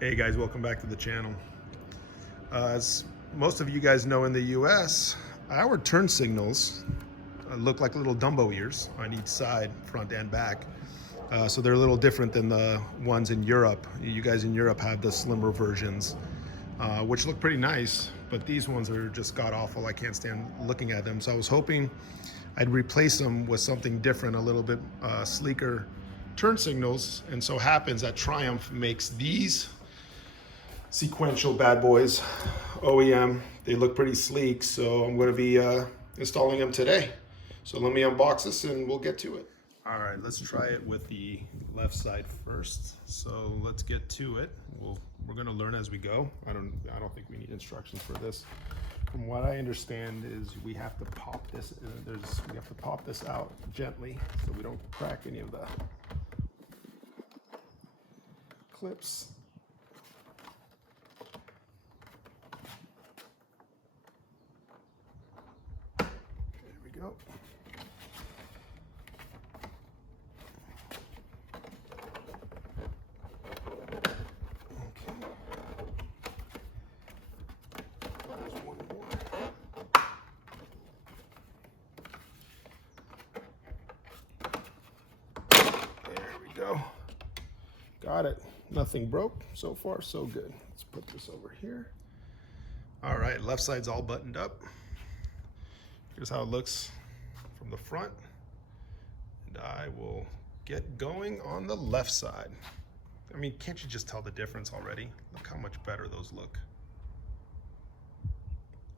Hey guys, welcome back to the channel. As most of you guys know, in the US, our turn signals look like little Dumbo ears on each side, front and back. So they're a little different than the ones in Europe. You guys in Europe have the slimmer versions, which look pretty nice, but these ones are just god awful. I can't stand looking at them. So I was hoping I'd replace them with something different, a little bit sleeker turn signals. And so happens that Triumph makes these Sequential bad boys, OEM. They look pretty sleek, so I'm going to be installing them today. So let me unbox this and we'll get to it. All right, let's try it with the left side first. So let's get to it. We're going to learn as we go. I don't think we need instructions for this. From what I understand is we have to pop this. We have to pop this out gently so we don't crack any of the clips. Go. Okay. There's one more. There we go. Got it. Nothing broke. So far, so good. Let's put this over here. All right, left side's all buttoned up. Here's how it looks from the front, and I will get going on the left side. I mean, can't you just tell the difference already? Look how much better those look.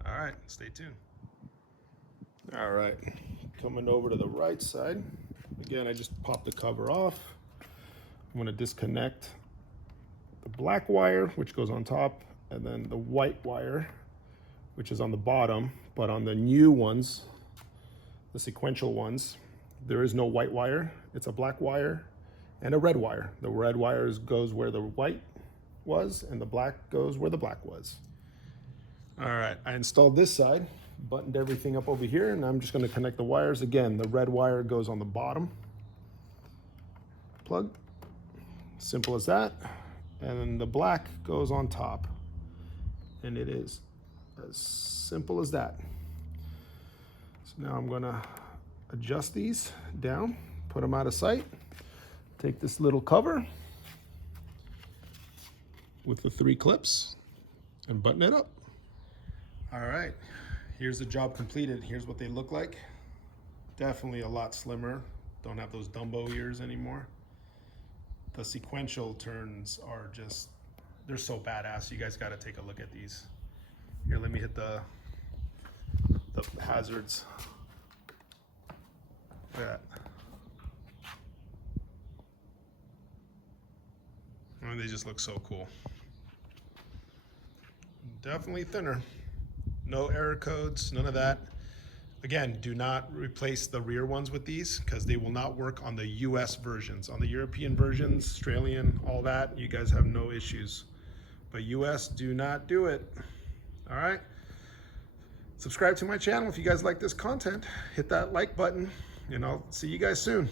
All right, stay tuned. All right, coming over to the right side. Again, I just popped the cover off. I'm gonna disconnect the black wire, which goes on top, and then the white wire, which is on the bottom. But on the new ones, the sequential ones, there is no white wire. It's a black wire and a red wire. The red wire goes where the white was, and the black goes where the black was. All right, I installed this side, buttoned everything up over here, and I'm just gonna connect the wires. Again, the red wire goes on the bottom plug. Simple as that. And then the black goes on top. And it is as simple as that. So now I'm gonna adjust these down, put them out of sight, take this little cover with the 3 clips and button it up. All right, here's the job completed. Here's what they look like. Definitely a lot slimmer. Don't have those Dumbo ears anymore. The sequential turns are just, they're so badass. You guys gotta take a look at these. Here, let me hit the hazards. Look at that. And they just look so cool. Definitely thinner. No error codes, none of that. Again, do not replace the rear ones with these because they will not work on the US versions. On the European versions, Australian, all that, you guys have no issues. But US, do not do it. All right, subscribe to my channel if you guys like this content. Hit that like button, and I'll see you guys soon.